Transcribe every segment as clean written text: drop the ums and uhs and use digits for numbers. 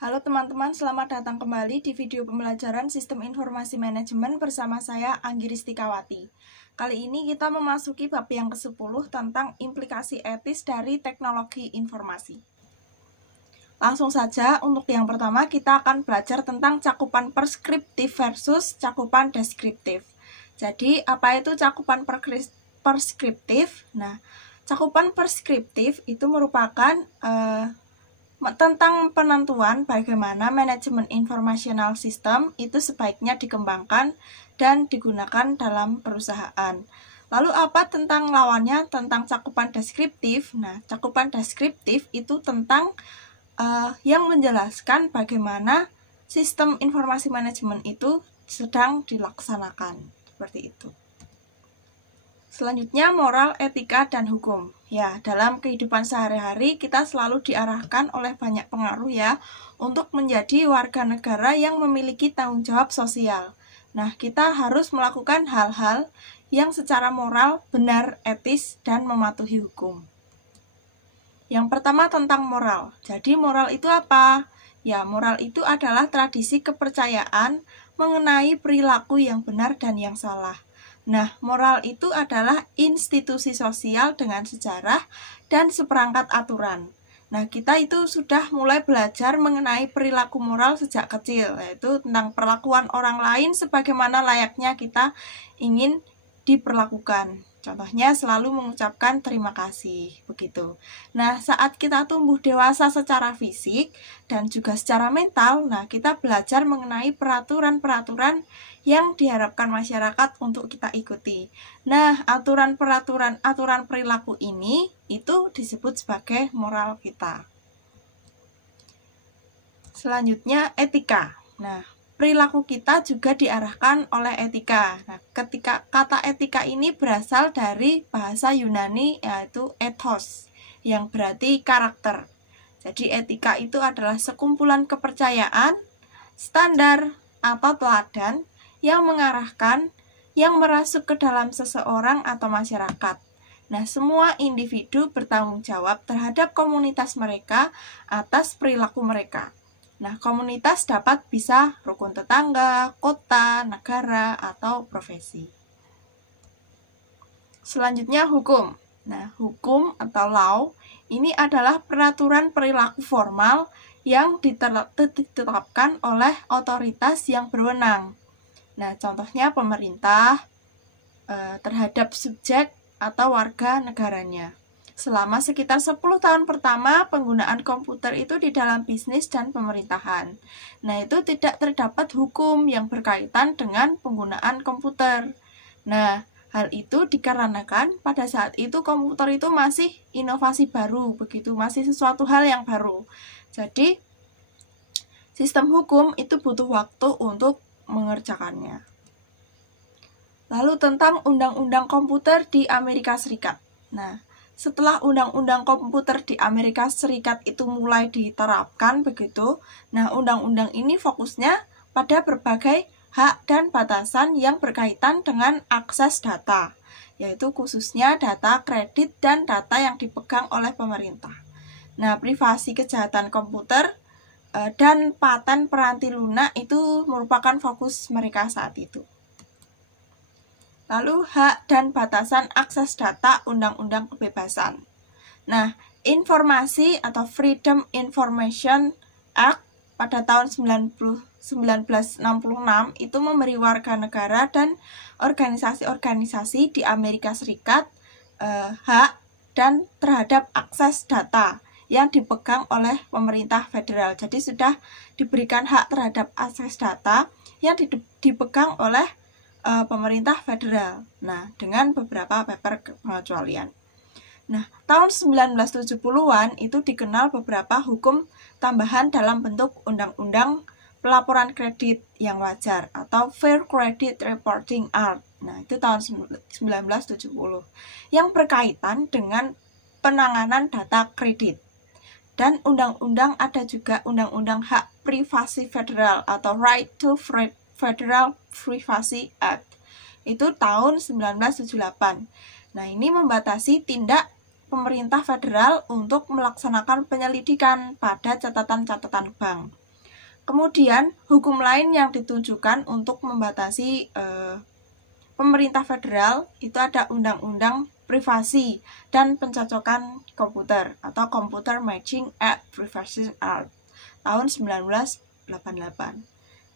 Halo teman-teman, selamat datang kembali di video pembelajaran Sistem Informasi Manajemen bersama saya Anggi Ristikawati. Kali ini kita memasuki bab yang ke-10 tentang implikasi etis dari teknologi informasi. Langsung saja, untuk yang pertama kita akan belajar tentang cakupan preskriptif versus cakupan deskriptif. Jadi, apa itu cakupan preskriptif? Nah, cakupan preskriptif itu merupakan tentang penentuan bagaimana manajemen informational system itu sebaiknya dikembangkan dan digunakan dalam perusahaan. Lalu apa tentang lawannya, tentang cakupan deskriptif? Nah, cakupan deskriptif itu tentang yang menjelaskan bagaimana sistem informasi manajemen itu sedang dilaksanakan. Seperti itu. Selanjutnya, moral, etika, dan hukum. Ya, dalam kehidupan sehari-hari kita selalu diarahkan oleh banyak pengaruh ya untuk menjadi warga negara yang memiliki tanggung jawab sosial. Nah, kita harus melakukan hal-hal yang secara moral, benar, etis, dan mematuhi hukum. Yang pertama tentang moral. Jadi, moral itu apa? Ya, moral itu adalah tradisi kepercayaan mengenai perilaku yang benar dan yang salah. Nah, moral itu adalah institusi sosial dengan sejarah dan seperangkat aturan. Nah, kita itu sudah mulai belajar mengenai perilaku moral sejak kecil, yaitu tentang perlakuan orang lain sebagaimana layaknya kita ingin diperlakukan. Contohnya selalu mengucapkan terima kasih, begitu. Nah, saat kita tumbuh dewasa secara fisik dan juga secara mental, nah kita belajar mengenai peraturan-peraturan yang diharapkan masyarakat untuk kita ikuti. Nah, aturan perilaku ini itu disebut sebagai moral kita. Selanjutnya, etika. Nah, perilaku kita juga diarahkan oleh etika. Nah, ketika kata etika ini berasal dari bahasa Yunani yaitu ethos, yang berarti karakter. Jadi etika itu adalah sekumpulan kepercayaan, standar, atau teladan yang mengarahkan, yang merasuk ke dalam seseorang atau masyarakat. Nah, semua individu bertanggung jawab terhadap komunitas mereka atas perilaku mereka. Nah, komunitas dapat bisa rukun tetangga, kota, negara, atau profesi. Selanjutnya hukum. Nah, hukum atau law ini adalah peraturan perilaku formal yang ditetapkan oleh otoritas yang berwenang. Nah, contohnya pemerintah terhadap subjek atau warga negaranya. Selama sekitar 10 tahun pertama, penggunaan komputer itu di dalam bisnis dan pemerintahan. Nah, itu tidak terdapat hukum yang berkaitan dengan penggunaan komputer. Nah, hal itu dikarenakan pada saat itu komputer itu masih inovasi baru, begitu, masih sesuatu hal yang baru. Jadi, sistem hukum itu butuh waktu untuk mengerjakannya. Lalu tentang undang-undang komputer di Amerika Serikat. Nah, setelah undang-undang komputer di Amerika Serikat itu mulai diterapkan begitu, nah undang-undang ini fokusnya pada berbagai hak dan batasan yang berkaitan dengan akses data, yaitu khususnya data kredit dan data yang dipegang oleh pemerintah. Nah, privasi kejahatan komputer dan paten peranti lunak itu merupakan fokus mereka saat itu. Lalu hak dan batasan akses data Undang-Undang Kebebasan. Nah, informasi atau Freedom Information Act pada tahun 1966 itu memberi warga negara dan organisasi-organisasi di Amerika Serikat hak dan terhadap akses data yang dipegang oleh pemerintah federal. Jadi sudah diberikan hak terhadap akses data yang dipegang oleh pemerintah federal. Nah, dengan beberapa paper pengecualian. Nah, tahun 1970-an itu dikenal beberapa hukum tambahan dalam bentuk Undang-Undang Pelaporan Kredit yang Wajar atau Fair Credit Reporting Act. Nah, itu tahun 1970 yang berkaitan dengan penanganan data kredit. Dan undang-undang ada juga Undang-Undang Hak Privasi Federal atau Right to Federal Privacy Act. Itu tahun 1978. Nah, ini membatasi tindak pemerintah federal untuk melaksanakan penyelidikan pada catatan-catatan bank. Kemudian, hukum lain yang ditujukan untuk membatasi pemerintah federal itu ada Undang-Undang Privasi dan Pencocokan Komputer atau Computer Matching Act Privacy Act tahun 1988.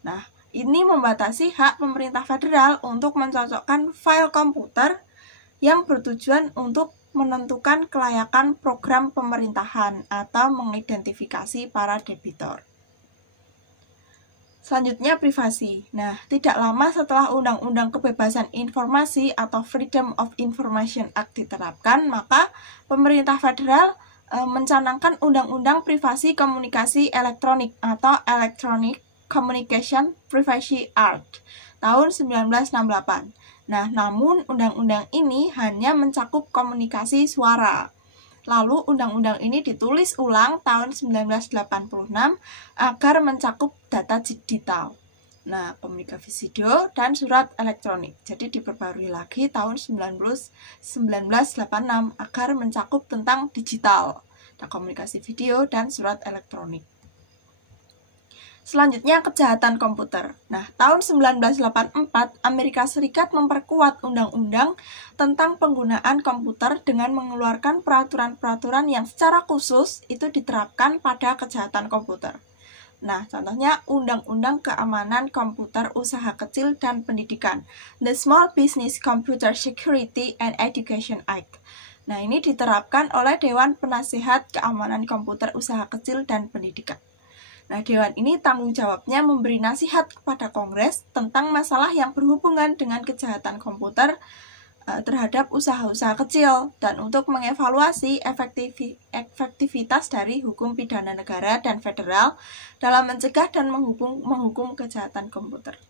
Nah, ini membatasi hak pemerintah federal untuk mencocokkan file komputer yang bertujuan untuk menentukan kelayakan program pemerintahan atau mengidentifikasi para debitor. Selanjutnya, privasi. Nah, tidak lama setelah Undang-Undang Kebebasan Informasi atau Freedom of Information Act diterapkan, maka pemerintah federal mencanangkan Undang-Undang Privasi Komunikasi Elektronik atau Electronic Communication Privacy Act tahun 1968. Nah, namun undang-undang ini hanya mencakup komunikasi suara. Lalu undang-undang ini ditulis ulang tahun 1986 agar mencakup data digital. Nah, komunikasi video dan surat elektronik. Jadi diperbarui lagi tahun 1986 agar mencakup tentang digital, komunikasi video dan surat elektronik. Selanjutnya, kejahatan komputer. Nah, tahun 1984, Amerika Serikat memperkuat undang-undang tentang penggunaan komputer dengan mengeluarkan peraturan-peraturan yang secara khusus itu diterapkan pada kejahatan komputer. Nah, contohnya Undang-Undang Keamanan Komputer Usaha Kecil dan Pendidikan, The Small Business Computer Security and Education Act. Nah, ini diterapkan oleh Dewan Penasihat Keamanan Komputer Usaha Kecil dan Pendidikan. Nah, Dewan ini tanggung jawabnya memberi nasihat kepada Kongres tentang masalah yang berhubungan dengan kejahatan komputer terhadap usaha-usaha kecil dan untuk mengevaluasi efektivitas dari hukum pidana negara dan federal dalam mencegah dan menghukum kejahatan komputer.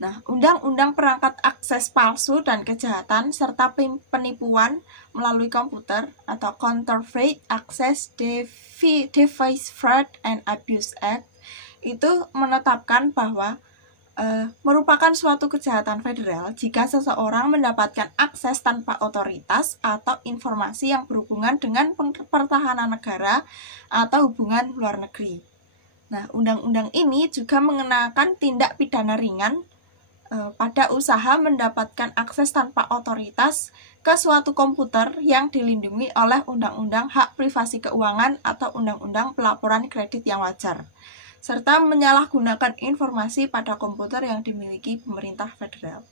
Nah, Undang-Undang Perangkat Akses Palsu dan Kejahatan serta Penipuan melalui komputer atau Counterfeit Access Device Fraud and Abuse Act itu menetapkan bahwa merupakan suatu kejahatan federal jika seseorang mendapatkan akses tanpa otoritas atau informasi yang berhubungan dengan pertahanan negara atau hubungan luar negeri. Nah, undang-undang ini juga mengenakan tindak pidana ringan pada usaha mendapatkan akses tanpa otoritas ke suatu komputer yang dilindungi oleh Undang-Undang Hak Privasi Keuangan atau Undang-Undang Pelaporan Kredit yang Wajar, serta menyalahgunakan informasi pada komputer yang dimiliki pemerintah federal.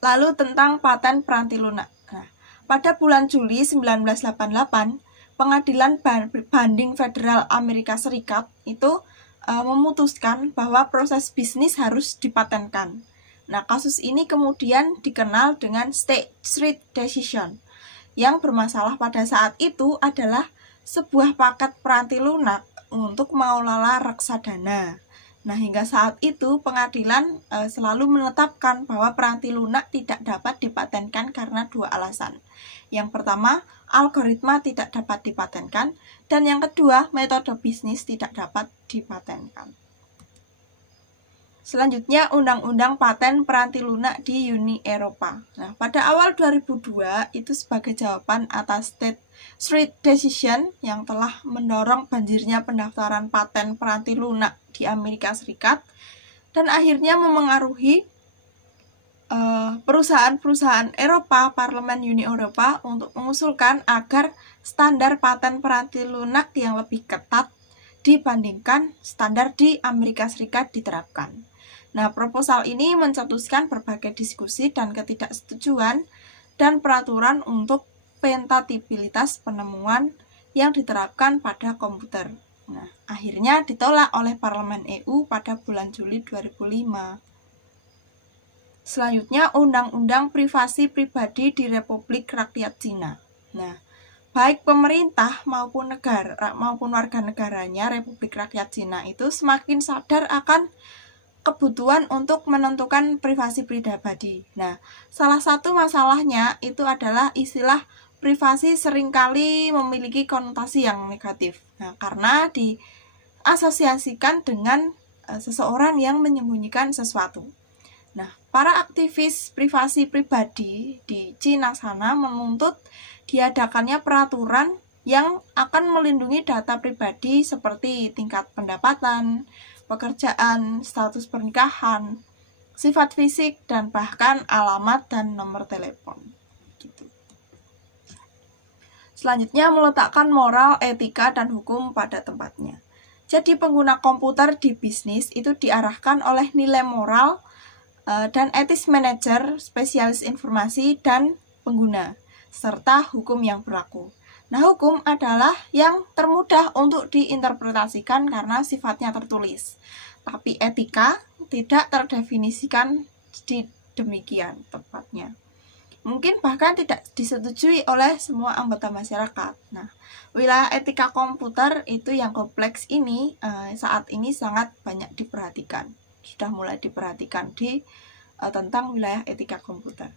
Lalu tentang paten peranti lunak. Nah, pada bulan Juli 1988, Pengadilan Banding Federal Amerika Serikat itu memutuskan bahwa proses bisnis harus dipatenkan. Nah, kasus ini kemudian dikenal dengan State Street Decision. Yang bermasalah pada saat itu adalah sebuah paket peranti lunak untuk Maulana Reksadana. Nah, hingga saat itu pengadilan selalu menetapkan bahwa peranti lunak tidak dapat dipatenkan karena dua alasan. Yang pertama, algoritma tidak dapat dipatenkan, dan yang kedua, metode bisnis tidak dapat dipatenkan. Selanjutnya, Undang-Undang Paten Peranti Lunak di Uni Eropa. Nah, pada awal 2002, itu sebagai jawaban atas State Street Decision yang telah mendorong banjirnya pendaftaran paten peranti lunak di Amerika Serikat, dan akhirnya memengaruhi perusahaan-perusahaan Eropa, Parlemen Uni Eropa untuk mengusulkan agar standar paten peranti lunak yang lebih ketat dibandingkan standar di Amerika Serikat diterapkan. Nah, proposal ini mencetuskan berbagai diskusi dan ketidaksetujuan dan peraturan untuk pentatibilitas penemuan yang diterapkan pada komputer. Nah, akhirnya ditolak oleh Parlemen EU pada bulan Juli 2005. Selanjutnya, Undang-Undang Privasi Pribadi di Republik Rakyat Cina. Nah, baik pemerintah maupun warga negaranya Republik Rakyat Cina itu semakin sadar akan kebutuhan untuk menentukan privasi pribadi. Nah, salah satu masalahnya itu adalah istilah privasi seringkali memiliki konotasi yang negatif. Nah, karena diasosiasikan dengan seseorang yang menyembunyikan sesuatu. Nah, para aktivis privasi pribadi di Cina sana menuntut diadakannya peraturan yang akan melindungi data pribadi seperti tingkat pendapatan, pekerjaan, status pernikahan, sifat fisik, dan bahkan alamat dan nomor telepon. Gitu. Selanjutnya, meletakkan moral, etika, dan hukum pada tempatnya. Jadi pengguna komputer di bisnis itu diarahkan oleh nilai moral dan etis manajer, spesialis informasi, dan pengguna, serta hukum yang berlaku. Nah, hukum adalah yang termudah untuk diinterpretasikan karena sifatnya tertulis. Tapi etika tidak terdefinisikan demikian tepatnya. Mungkin bahkan tidak disetujui oleh semua anggota masyarakat. Nah, wilayah etika komputer itu yang kompleks ini saat ini sangat banyak diperhatikan. Sudah mulai diperhatikan tentang wilayah etika komputer.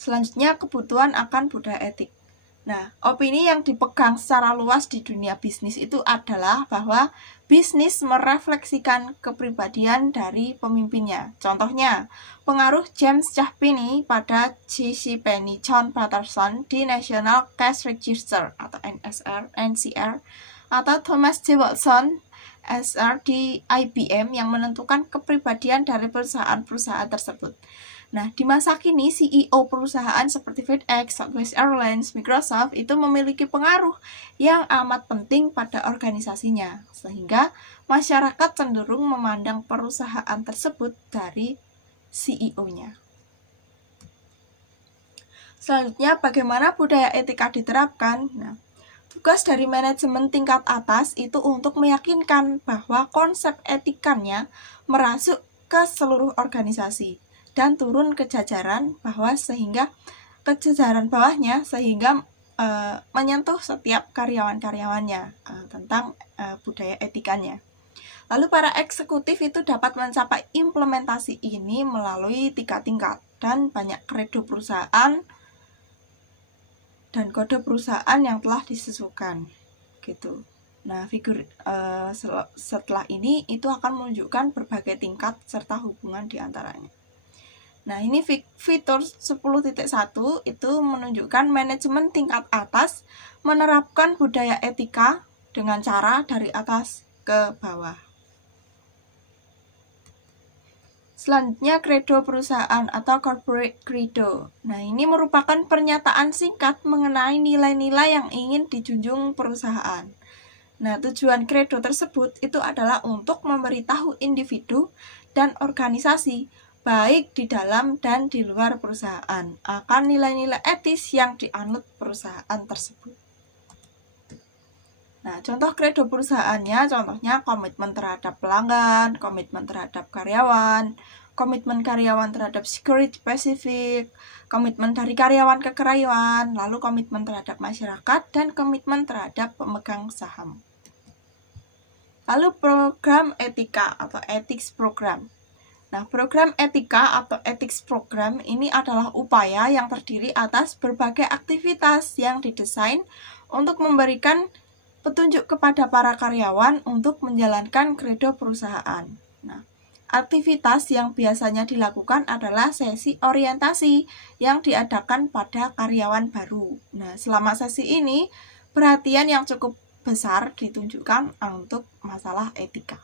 Selanjutnya, kebutuhan akan budaya etik. Nah, opini yang dipegang secara luas di dunia bisnis itu adalah bahwa bisnis merefleksikan kepribadian dari pemimpinnya. Contohnya, pengaruh James Chapini pada JCPenney John Patterson di National Cash Register atau NCR, atau Thomas J. Watson SR di IBM yang menentukan kepribadian dari perusahaan-perusahaan tersebut. Nah, di masa kini CEO perusahaan seperti FedEx, Southwest Airlines, Microsoft itu memiliki pengaruh yang amat penting pada organisasinya, sehingga masyarakat cenderung memandang perusahaan tersebut dari CEO-nya. Selanjutnya, bagaimana budaya etika diterapkan? Nah, tugas dari manajemen tingkat atas itu untuk meyakinkan bahwa konsep etikanya merasuk ke seluruh organisasi dan turun ke jajaran bawah sehingga ke jajaran bawahnya sehingga menyentuh setiap karyawan-karyawannya tentang budaya etikanya. Lalu para eksekutif itu dapat mencapai implementasi ini melalui 3 tingkat dan banyak kredo perusahaan dan kode perusahaan yang telah disesuaikan gitu. Nah, setelah ini itu akan menunjukkan berbagai tingkat serta hubungan di antaranya. Nah, ini fitur 10.1 itu menunjukkan manajemen tingkat atas menerapkan budaya etika dengan cara dari atas ke bawah. Selanjutnya, kredo perusahaan atau corporate credo. Nah, ini merupakan pernyataan singkat mengenai nilai-nilai yang ingin dijunjung perusahaan. Nah, tujuan kredo tersebut itu adalah untuk memberitahu individu dan organisasi baik di dalam dan di luar perusahaan akan nilai-nilai etis yang dianut perusahaan tersebut. Nah, contoh kredo perusahaannya, contohnya komitmen terhadap pelanggan, komitmen terhadap karyawan, komitmen karyawan terhadap security spesifik, komitmen dari karyawan ke karyawan, lalu komitmen terhadap masyarakat, dan komitmen terhadap pemegang saham. Lalu program etika atau ethics program. Nah, program etika atau ethics program ini adalah upaya yang terdiri atas berbagai aktivitas yang didesain untuk memberikan petunjuk kepada para karyawan untuk menjalankan kredo perusahaan. Nah, aktivitas yang biasanya dilakukan adalah sesi orientasi yang diadakan pada karyawan baru. Nah, selama sesi ini, perhatian yang cukup besar ditunjukkan untuk masalah etika.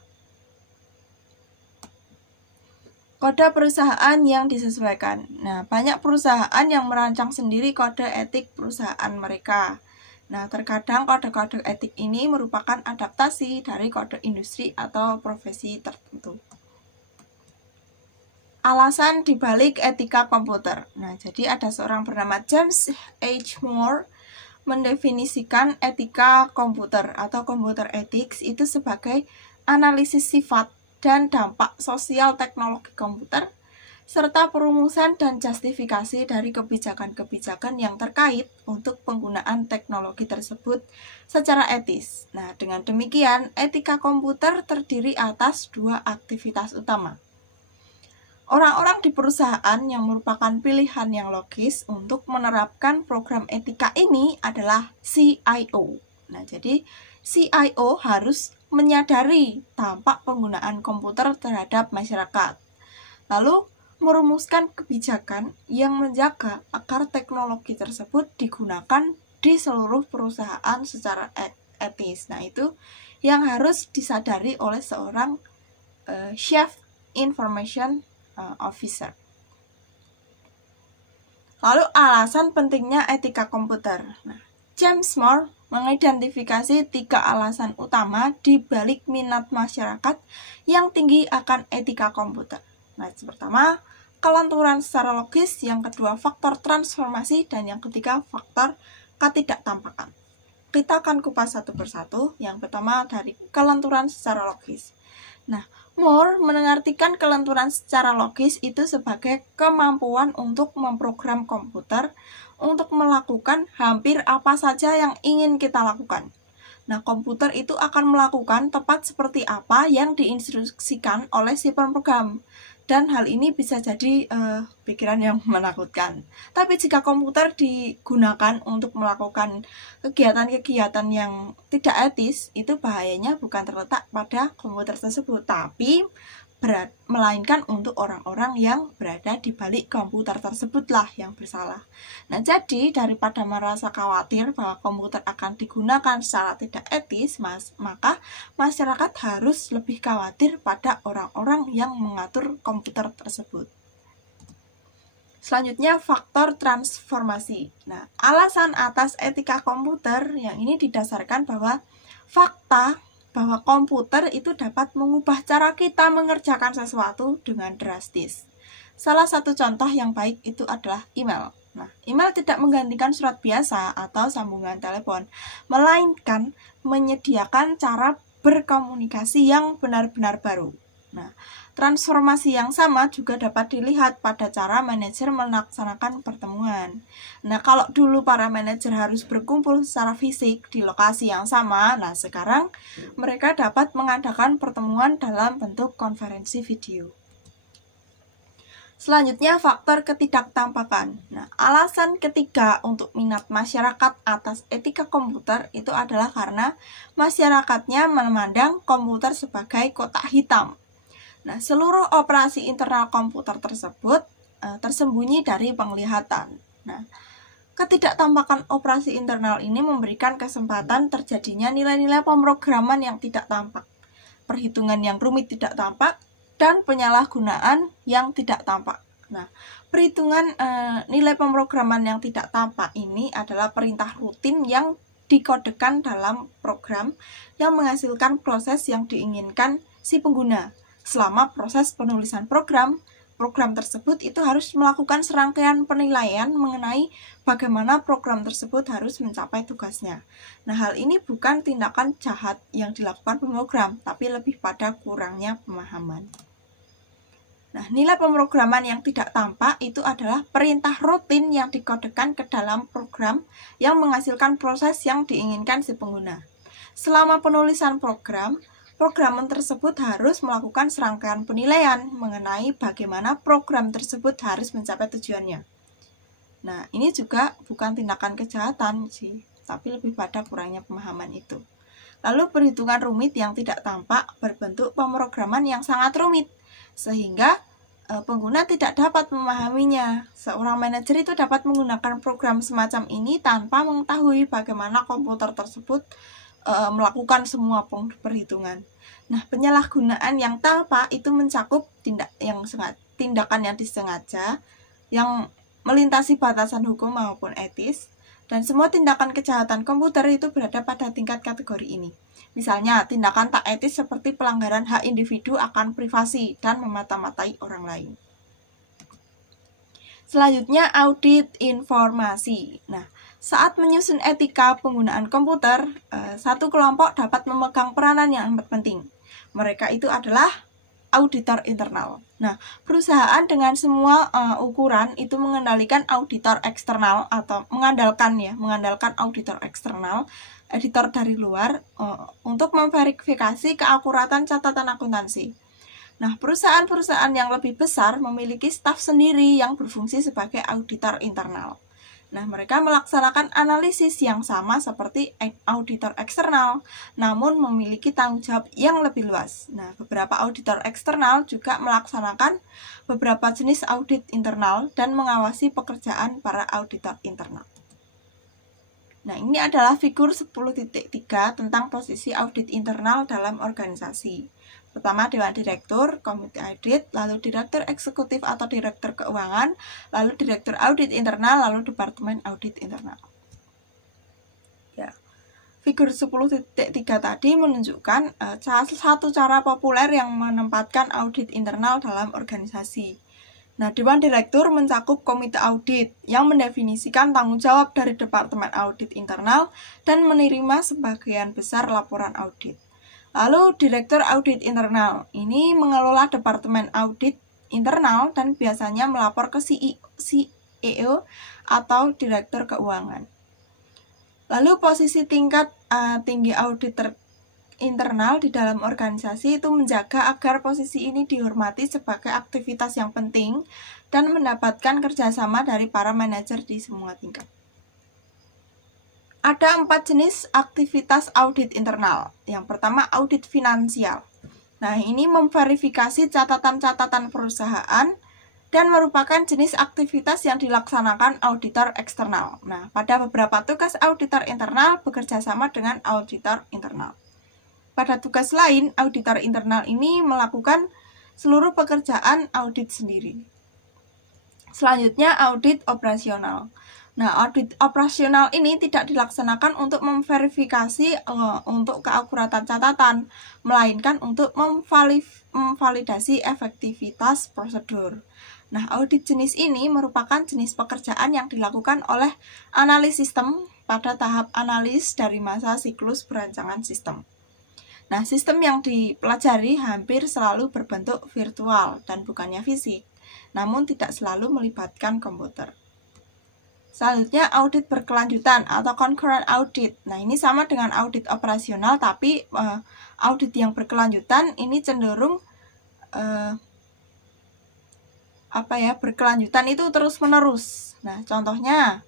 Kode perusahaan yang disesuaikan. Nah, banyak perusahaan yang merancang sendiri kode etik perusahaan mereka. Nah, terkadang kode-kode etik ini merupakan adaptasi dari kode industri atau profesi tertentu. Alasan dibalik etika komputer. Nah, jadi ada seorang bernama James H. Moore mendefinisikan etika komputer atau computer ethics itu sebagai analisis sifat dan dampak sosial teknologi komputer, serta perumusan dan justifikasi dari kebijakan-kebijakan yang terkait untuk penggunaan teknologi tersebut secara etis. Nah, dengan demikian, etika komputer terdiri atas 2 aktivitas utama. Orang-orang di perusahaan yang merupakan pilihan yang logis untuk menerapkan program etika ini adalah CIO. Nah, jadi CIO harus menyadari dampak penggunaan komputer terhadap masyarakat, lalu merumuskan kebijakan yang menjaga agar teknologi tersebut digunakan di seluruh perusahaan secara etis. Nah, itu yang harus disadari oleh seorang Chief Information Officer. Lalu alasan pentingnya etika komputer. Nah, James Moore mengidentifikasi 3 alasan utama di balik minat masyarakat yang tinggi akan etika komputer. Nah, yang pertama, kelenturan secara logis, yang kedua faktor transformasi, dan yang ketiga faktor ketidaktampakan. Kita akan kupas satu persatu. Yang pertama dari kelenturan secara logis. Nah, Moore mengartikan kelenturan secara logis itu sebagai kemampuan untuk memprogram komputer untuk melakukan hampir apa saja yang ingin kita lakukan. Nah, komputer itu akan melakukan tepat seperti apa yang diinstruksikan oleh si pemrogram. Dan hal ini bisa jadi pikiran yang menakutkan. Tapi jika komputer digunakan untuk melakukan kegiatan-kegiatan yang tidak etis, itu bahayanya bukan terletak pada komputer tersebut, tapi melainkan untuk orang-orang yang berada di balik komputer tersebutlah yang bersalah. Nah, jadi daripada merasa khawatir bahwa komputer akan digunakan secara tidak etis, maka masyarakat harus lebih khawatir pada orang-orang yang mengatur komputer tersebut. Selanjutnya, faktor transformasi. Nah, alasan atas etika komputer yang ini didasarkan bahwa fakta bahwa komputer itu dapat mengubah cara kita mengerjakan sesuatu dengan drastis. Salah satu contoh yang baik itu adalah email. Nah, email tidak menggantikan surat biasa atau sambungan telepon, melainkan menyediakan cara berkomunikasi yang benar-benar baru. Nah, transformasi yang sama juga dapat dilihat pada cara manajer melaksanakan pertemuan. Nah, kalau dulu para manajer harus berkumpul secara fisik di lokasi yang sama, nah sekarang mereka dapat mengadakan pertemuan dalam bentuk konferensi video. Selanjutnya, faktor ketidaktampakan. Nah, alasan ketiga untuk minat masyarakat atas etika komputer itu adalah karena masyarakatnya memandang komputer sebagai kotak hitam. Nah, seluruh operasi internal komputer tersebut tersembunyi dari penglihatan. Nah, ketidaktampakan operasi internal ini memberikan kesempatan terjadinya nilai-nilai pemrograman yang tidak tampak, perhitungan yang rumit tidak tampak, dan penyalahgunaan yang tidak tampak. Nah, perhitungan nilai pemrograman yang tidak tampak ini adalah perintah rutin yang dikodekan dalam program yang menghasilkan proses yang diinginkan si pengguna. Selama proses penulisan program tersebut itu harus melakukan serangkaian penilaian mengenai bagaimana program tersebut harus mencapai tugasnya. Nah, hal ini bukan tindakan jahat yang dilakukan pemrogram, tapi lebih pada kurangnya pemahaman. Nah, nilai pemrograman yang tidak tampak itu adalah perintah rutin yang dikodekan ke dalam program yang menghasilkan proses yang diinginkan si pengguna. Selama penulisan program tersebut harus melakukan serangkaian penilaian mengenai bagaimana program tersebut harus mencapai tujuannya. Nah, ini juga bukan tindakan kejahatan sih, tapi lebih pada kurangnya pemahaman itu. Lalu perhitungan rumit yang tidak tampak berbentuk pemrograman yang sangat rumit, sehingga pengguna tidak dapat memahaminya. Seorang manajer itu dapat menggunakan program semacam ini tanpa mengetahui bagaimana komputer tersebut melakukan semua perhitungan. Nah, penyalahgunaan yang tampak itu mencakup tindakan yang disengaja, yang melintasi batasan hukum maupun etis, dan semua tindakan kejahatan komputer itu berada pada tingkat kategori ini. Misalnya, tindakan tak etis seperti pelanggaran hak individu akan privasi dan memata-matai orang lain. Selanjutnya, audit informasi. Nah, saat menyusun etika penggunaan komputer, satu kelompok dapat memegang peranan yang amat penting. Mereka itu adalah auditor internal. Nah, perusahaan dengan semua ukuran itu mengendalikan auditor eksternal atau mengandalkan auditor eksternal, editor dari luar untuk memverifikasi keakuratan catatan akuntansi. Nah, perusahaan-perusahaan yang lebih besar memiliki staf sendiri yang berfungsi sebagai auditor internal. Nah, mereka melaksanakan analisis yang sama seperti auditor eksternal, namun memiliki tanggung jawab yang lebih luas. Nah, beberapa auditor eksternal juga melaksanakan beberapa jenis audit internal dan mengawasi pekerjaan para auditor internal. Nah, ini adalah figur 10.3 tentang posisi audit internal dalam organisasi. Pertama, Dewan Direktur, Komite Audit, lalu Direktur Eksekutif atau Direktur Keuangan, lalu Direktur Audit Internal, lalu Departemen Audit Internal. Ya. Figur 10.3 tadi menunjukkan salah satu cara populer yang menempatkan audit internal dalam organisasi. Nah, Dewan Direktur mencakup komite audit yang mendefinisikan tanggung jawab dari Departemen Audit Internal dan menerima sebagian besar laporan audit. Lalu Direktur Audit Internal ini mengelola Departemen Audit Internal dan biasanya melapor ke CEO atau Direktur Keuangan. Lalu posisi tingkat tinggi auditor internal di dalam organisasi itu menjaga agar posisi ini dihormati sebagai aktivitas yang penting dan mendapatkan kerjasama dari para manajer di semua tingkat. Ada 4 jenis aktivitas audit internal. Yang pertama, audit finansial. Nah, ini memverifikasi catatan-catatan perusahaan dan merupakan jenis aktivitas yang dilaksanakan auditor eksternal. Nah, pada beberapa tugas auditor internal bekerja sama dengan auditor internal. Pada tugas lain, auditor internal ini melakukan seluruh pekerjaan audit sendiri. Selanjutnya, audit operasional. Nah, audit operasional ini tidak dilaksanakan untuk memverifikasi untuk keakuratan catatan, melainkan untuk memvalidasi efektivitas prosedur. Nah, audit jenis ini merupakan jenis pekerjaan yang dilakukan oleh analis sistem pada tahap analis dari masa siklus perancangan sistem. Nah, sistem yang dipelajari hampir selalu berbentuk virtual dan bukannya fisik, namun tidak selalu melibatkan komputer. Selanjutnya, audit berkelanjutan atau concurrent audit. Nah, ini sama dengan audit operasional, tapi audit yang berkelanjutan ini cenderung berkelanjutan itu terus-menerus. Nah, contohnya,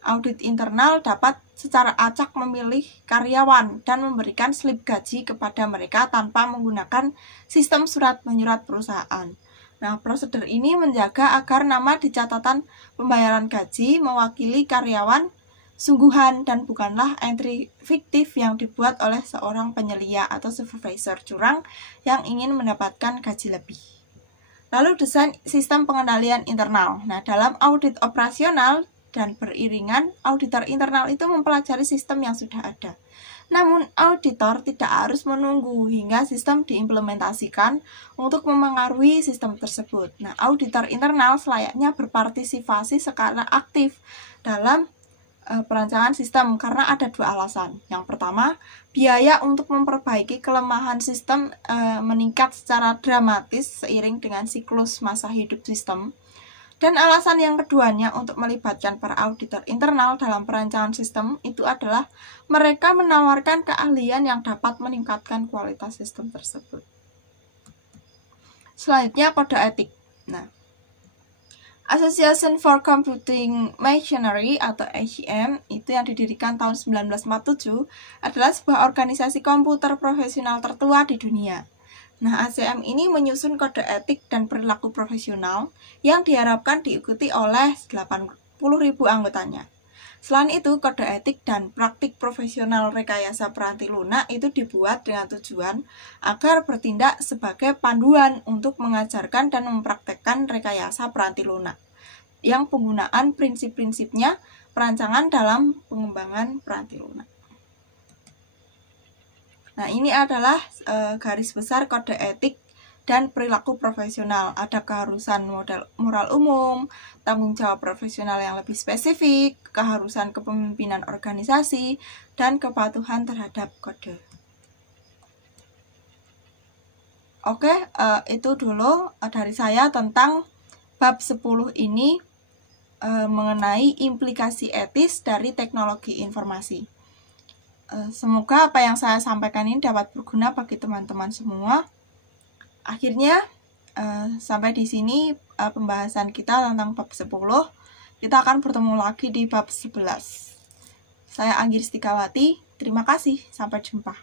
audit internal dapat secara acak memilih karyawan dan memberikan slip gaji kepada mereka tanpa menggunakan sistem surat menyurat perusahaan. Nah, prosedur ini menjaga agar nama di catatan pembayaran gaji mewakili karyawan sungguhan dan bukanlah entry fiktif yang dibuat oleh seorang penyelia atau supervisor curang yang ingin mendapatkan gaji lebih. Lalu desain sistem pengendalian internal. Nah, dalam audit operasional dan beriringan, auditor internal itu mempelajari sistem yang sudah ada. Namun, auditor tidak harus menunggu hingga sistem diimplementasikan untuk memengaruhi sistem tersebut. Nah, auditor internal selayaknya berpartisipasi secara aktif dalam perancangan sistem karena ada 2 alasan. Yang pertama, biaya untuk memperbaiki kelemahan sistem meningkat secara dramatis seiring dengan siklus masa hidup sistem. Dan alasan yang keduanya untuk melibatkan para auditor internal dalam perancangan sistem itu adalah mereka menawarkan keahlian yang dapat meningkatkan kualitas sistem tersebut. Selanjutnya, kode etik. Nah, Association for Computing Machinery atau ACM itu yang didirikan tahun 1947 adalah sebuah organisasi komputer profesional tertua di dunia. Nah, ACM ini menyusun kode etik dan perilaku profesional yang diharapkan diikuti oleh 80.000 anggotanya. Selain itu, kode etik dan praktik profesional rekayasa peranti lunak itu dibuat dengan tujuan agar bertindak sebagai panduan untuk mengajarkan dan mempraktekkan rekayasa peranti lunak, yang penggunaan prinsip-prinsipnya perancangan dalam pengembangan peranti lunak. Nah, ini adalah garis besar kode etik dan perilaku profesional. Ada keharusan moral umum, tanggung jawab profesional yang lebih spesifik, keharusan kepemimpinan organisasi, dan kepatuhan terhadap kode. Oke, itu dulu dari saya tentang bab 10 ini mengenai implikasi etis dari teknologi informasi. Semoga apa yang saya sampaikan ini dapat berguna bagi teman-teman semua. Akhirnya, sampai di sini pembahasan kita tentang bab 10. Kita akan bertemu lagi di bab 11. Saya Anggir Stikawati. Terima kasih. Sampai jumpa.